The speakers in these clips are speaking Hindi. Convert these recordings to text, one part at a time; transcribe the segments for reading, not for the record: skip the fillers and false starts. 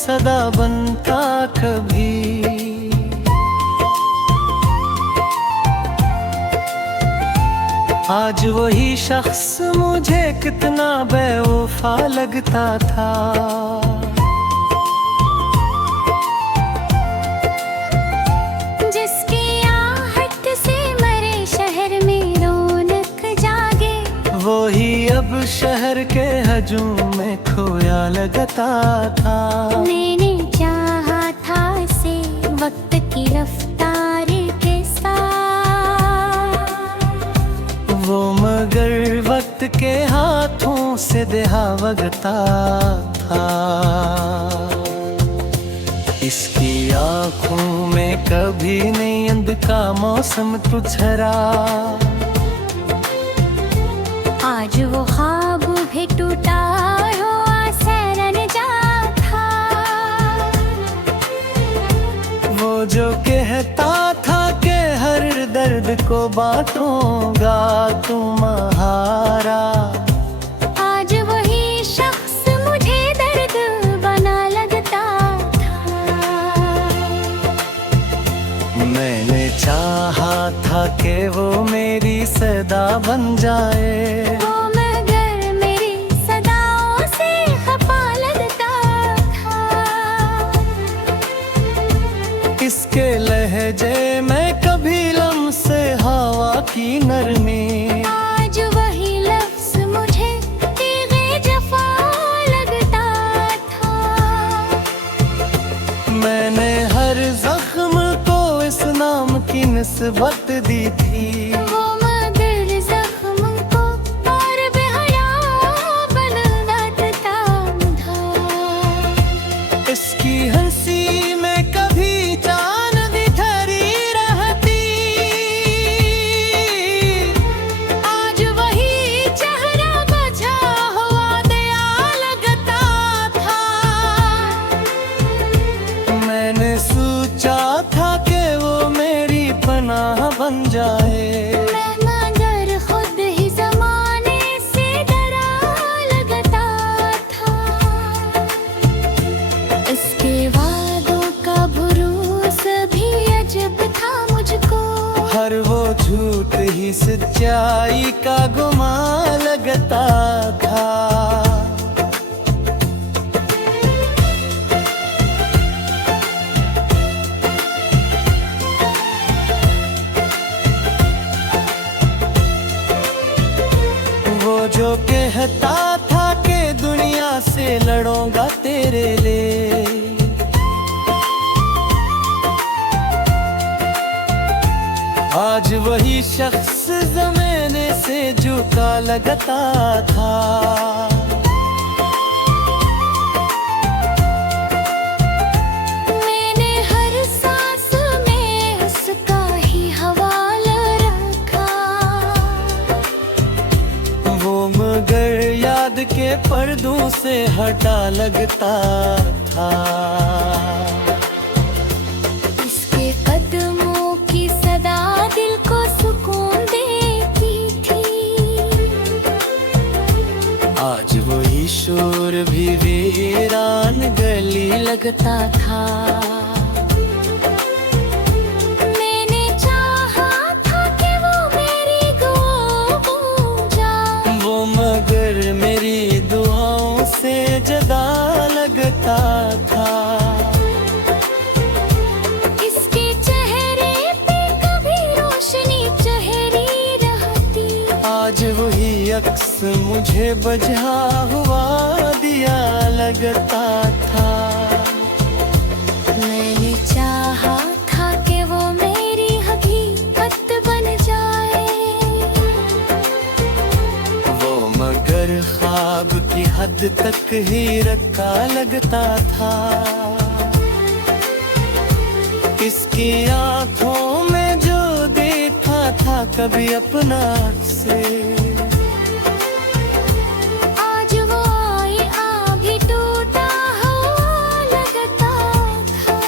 सदा बनता कभी। आज वही शख्स मुझे कितना बेवफा लगता था। जिसकी आहट से मरे शहर में रौनक जागे, वही अब शहर के हजूम में खोया लगता था। मैंने चाहा था से वक्त की रफ्तार के साथ, वो मगर वक्त के हाथों से देहावगता था। इसकी आँखों में कभी नींद का मौसम तुझरा। आज वो ख्वाब भी टूटा हुआ सैरन जा था। वो जो कहता था कि हर दर्द को बांटूंगा तुम्हारा, आज वही शख्स मुझे दर्द बना लगता था। मैंने चाहा था कि वो मेरी सदा बन जाए, वो मगर मेरी सदाओं से खफा लगता था। इसके लहजे में कभी लम्से हवा की नरमी। आज वही लफ्ज़ मुझे तीग़े जफ़ा लगता था। मैंने हर जख्म को इस नाम की निस्बत दी थी। वो मगर ज़ख्म को और बेहया बनाता था। इसकी हंसी में कभी जान भी ठहरी रहती। आज वही चेहरा बचा हुआ दया लगता था। मैंने सोचा था कि वो मेरी पनाह बन जाए, मैं मगर खुद ही ज़माने से डरा लगता था। इसके वादों का भरोस भी अजब था मुझको। हर वो झूठ ही सच्चाई का गुमान लगता था। वो जो कहता था कि दुनिया से लड़ूंगा तेरे लिए, आज वही शख्स ज़माने से झुका लगता था। मैंने हर सांस में उसका ही हवाला रखा। वो मगर याद के पर्दों से हटा लगता था। इसके कदमों की सदा दिल को सुकून देती थी। आज वही शोर भी वीरान गली लगता था। मैंने चाहा था कि वो मेरी दुआओं को जाए, वो मगर मेरी दुआओं से जदा लगता था। इसके चेहरे पे कभी रोशनी चेहरी रहती। आज वही अक्स मुझे बजा हुआ दिया लगता था। मैंने चाहा था कि वो मेरी हकीकत बन जाए, वो मगर ख्वाब की हद तक ही रखा लगता था। इसकी आंखों में जो देखा था कभी अपना से, आज वो आ भी टूटा हुआ लगता था।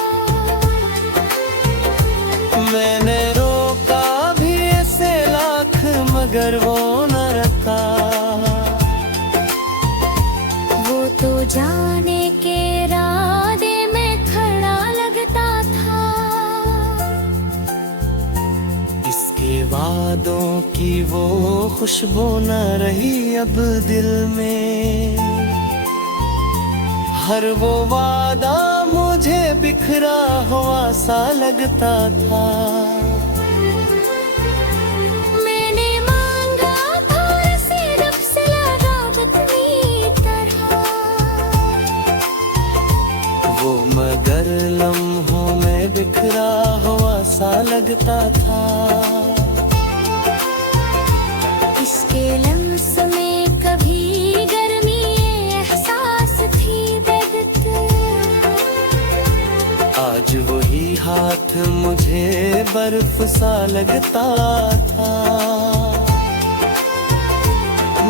मैंने रोका भी ऐसे लाख मगर वो न रखा। वो तो जाने के राधे यादों की वो खुशबू न रही अब दिल में। हर वो वादा मुझे बिखरा हुआ सा लगता था। मैंने मांगा था रब से लगावत की तरह, वो मगर लम्हों में बिखरा हुआ सा लगता था। इसके लम्स में कभी गर्मी एहसास थी बेदत, आज वही हाथ मुझे बर्फ सा लगता था।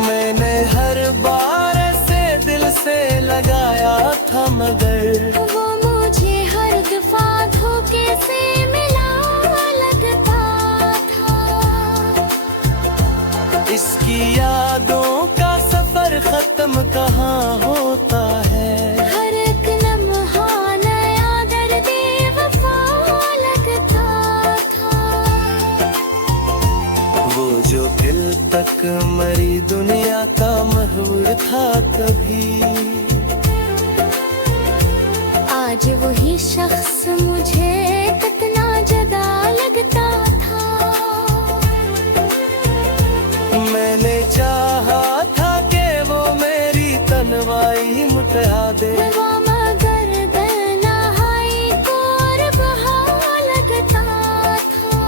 मैंने हर बार ऐसे दिल से लगाया था मगर वो मुझे हर दफा धोखे से मिला लगता था। इसकी यादों का सफर खत्म कहाँ होता है। हर एक लम्हा नया दर्द वफा लगता था। वो जो दिल तक मरी दुनिया का महूर था कभी, आज वही शख्स मुझे कितना जुदा लगता था। मैंने चाहा था कि वो मेरी तन्वाई मुटा दे, वो मगर तन्हाई को और बहा लगता था।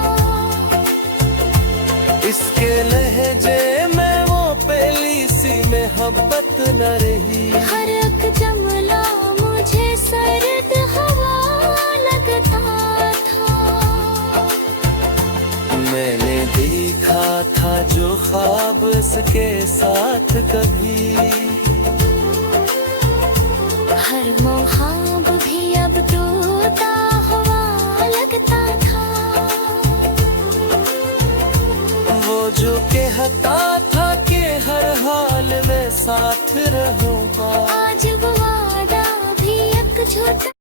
इसके लहजे में वो पहली सी मोहब्बत न रही। हर एक जमला मुझे सर्द हवा लगता था। मैंने देखा था जो ख्वाब इसके साथ कभी, हर मोहाब भी अब टूटा हुआ लगता था। वो जो कहता था कि हर हाल में साथ रहूंगा, आज वो वादा भी एक झूठा।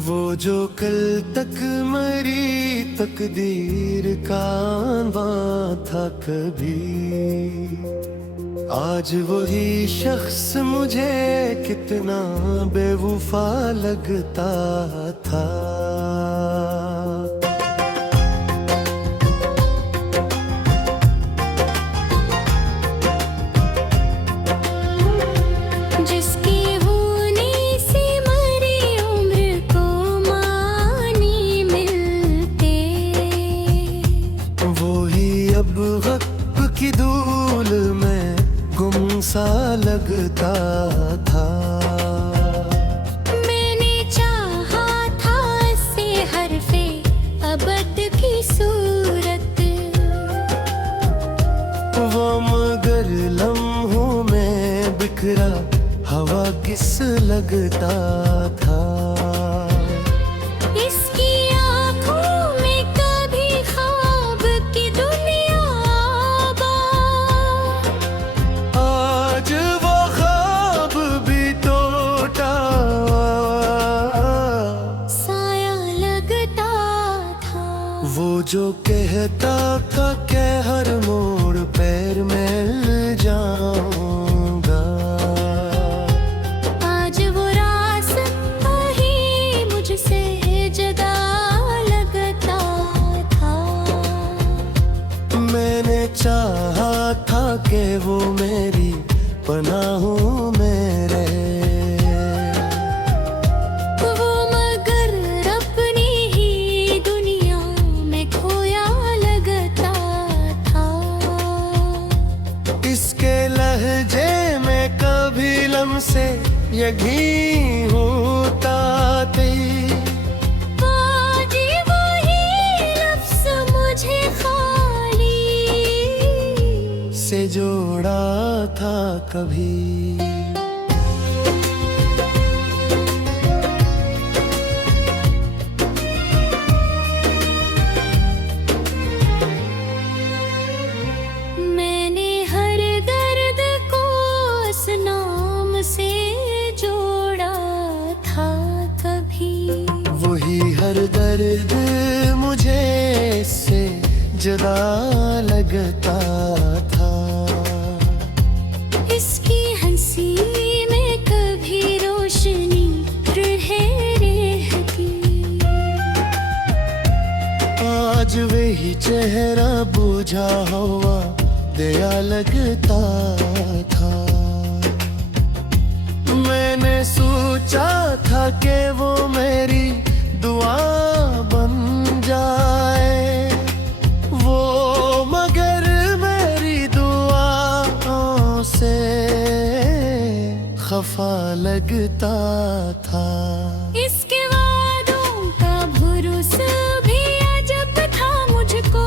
वो जो कल तक मरी तकदीर का आंवा था कभी, आज वही शख्स मुझे कितना बेवफा लगता था। जिसकी होने से मरी उम्र को मानी मिलते, वो ही अब वक्त की धूल में गुम सा लगता था। मैंने चाहा था से हरफे अबद की सूरत, वो मगर लम्हों में बिखरा हवा किस लगता था। इसकी आँखों में कभी ख्वाब की दुनिया आबाद, आज वो ख्वाब भी टूटा साया लगता था। वो जो कहता था कि हर मोड़ पैर मिल जाऊंगा, आज वो रास्ता ही मुझसे जुदा लगता था। मैंने चाहा था कि वो मेरी पनाहों में रहे, वो मगर अपनी ही दुनिया में खोया लगता था। इसके लहजे में कभी लम्से यही होता थी। आज वही लफ्ज़ मुझे खाली से जोड़ा था कभी। मैंने हर दर मुझे इससे जुदा लगता था। इसकी हंसी में कभी रोशनी रहे रहती, आज वही चेहरा बुझा हुआ दया लगता था। मैंने सोचा था कि वो मेरी दुआ बन जाए, वो मगर मेरी दुआओं से खफा लगता था। इसके वादों का भरोसा भी अजब था मुझको,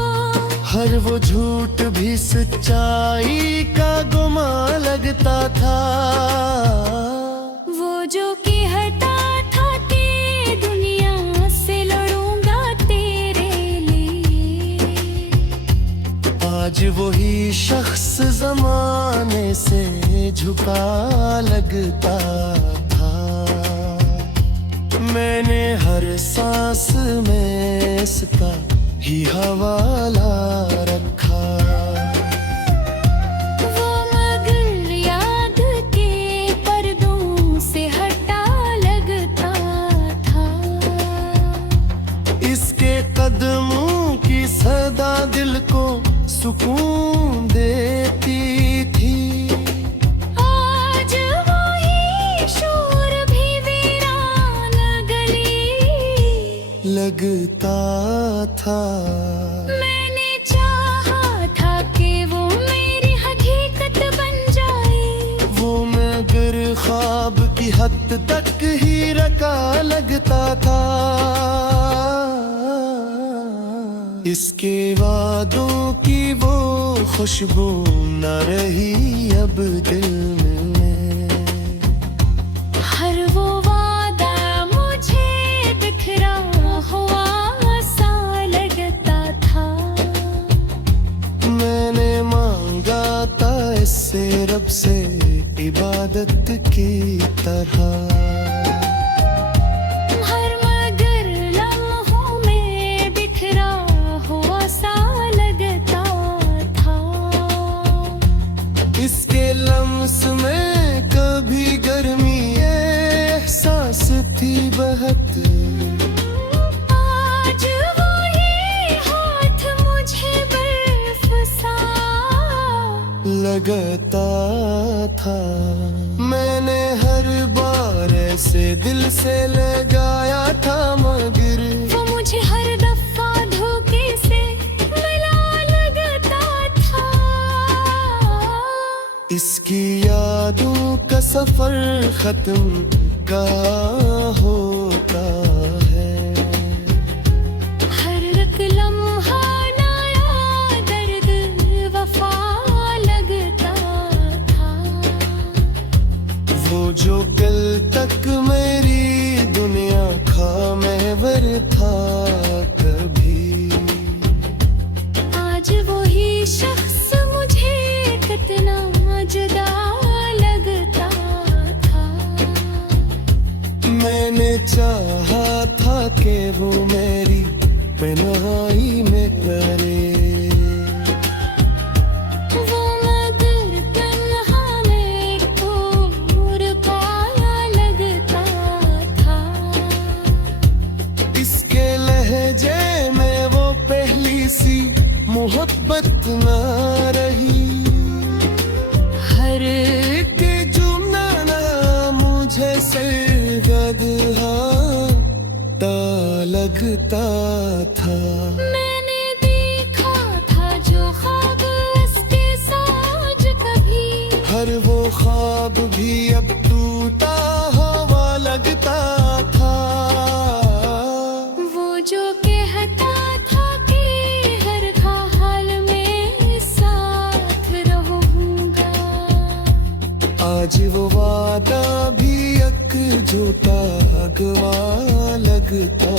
हर वो झूठ भी सच्चाई का गुमा लगता था। वो जो कहता था कि दुनिया से लड़ूंगा तेरे लिए, आज वही शख्स जमाने से झुका लगता था। मैंने हर सांस में इसका ही हवाला रखा। वो मगर याद के पर्दों से हटा लगता था। इसके कदमों की सदा दिल को सुकून देती थी। आज वही शोर भी वीरान गली लगता था। मैंने चाहा था कि वो मेरी हकीकत बन जाए, वो मगर ख्वाब की हद तक ही रका लगता था। इसके वादों की वो खुशबू न रही अब दिल में। हर वो वादा मुझे बिखरा हुआ सा लगता था। मैंने मांगा था इससे रब से इबादत की तरह। हर मगर लम्हों में बिखरा हुआ सा लगता था। इसके लम्स में कभी गर्मी एहसास थी बहत। आज वही हाथ मुझे बर्फ सा लगता था। मैंने हर बार ऐसे दिल से लगाया था मगर वो मुझे हर दफा धोखे से मिला लगता था। इसकी यादों का सफर खत्म कहाँ होता है। हर एक लम्हा नया दर्द वफा लगता था। वो जो कल तक मेरी दुनिया का महवर था कभी, आज वही शख्स मुझे कितना जुदा लगता था। मैंने चाहा था कि वो मेरी पनाही में करे। वो मगर तन्हा मेरे को मुरझाया लगता था। इसके लहजे में वो पहली सी मोहब्बत ना रही। हर एक जुमला ना मुझे सरगदहा ता लगता था। मैंने देखा था जो ख्वाब अस्ते साज कभी, हर वो ख्वाब भी अब टूटा हुआ लगता था। वो जो कहता था कि हर हाल में साथ रहूंगा, आज वो वादा भी झूठा गवा लगता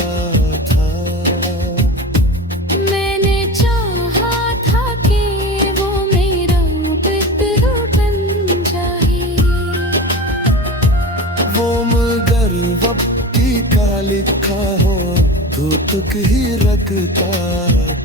था। मैंने चाहा था कि वो मेरा पितरू बन जाए, वो मगर वक्त का लिखा हो धूत दस्तक ही रखता